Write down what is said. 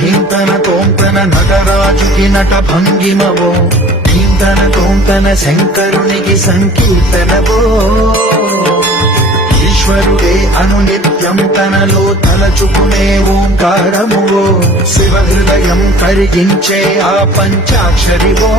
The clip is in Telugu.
ధీంతన తోంతన నటరాజుకి నట భంగిమవో, ధీంతన తోంతన శంకరునికి సంకీర్తనవో. ఈశ్వరుడే అనునిత్యం తనలో తలచుకునే ఓంకారమువో, శివ హృదయం కరిగించే ఆ పంచాక్షరివో.